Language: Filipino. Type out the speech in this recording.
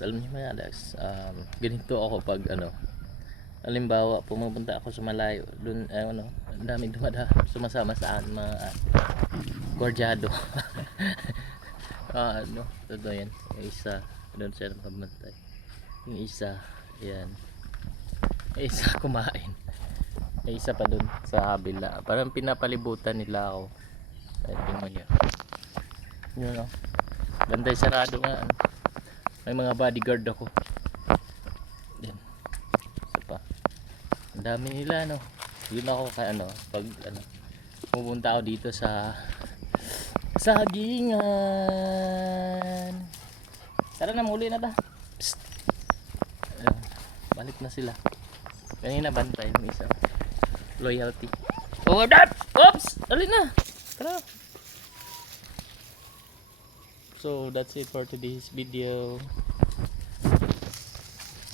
adags, alam niyo mga adags, ganito ako pag ano, halimbawa pumupunta ako sa malayo dun, ano, ang daming sumasama sa akin mga gorjado. Ano, totoo yan. Yung isa doon siya pabantay, yung isa yan, yung isa kumain, yung isa pa dun sa kabila, parang pinapalibutan nila ako. Ay, tingnan nyo yun, no? Bantay sarado nga, ano. May mga bodyguard ako. Yan. Isa pa. Ang dami nila, no. Yun ako kay ano, pag ano, pupunta ako dito sa sagingan. Tara na, muli na ta. Psst. Ayan, balik na sila. Kanina bantay yung isa. Loyalty. Oh, that! Oops! Dali na! Tara! So that's it for today's video.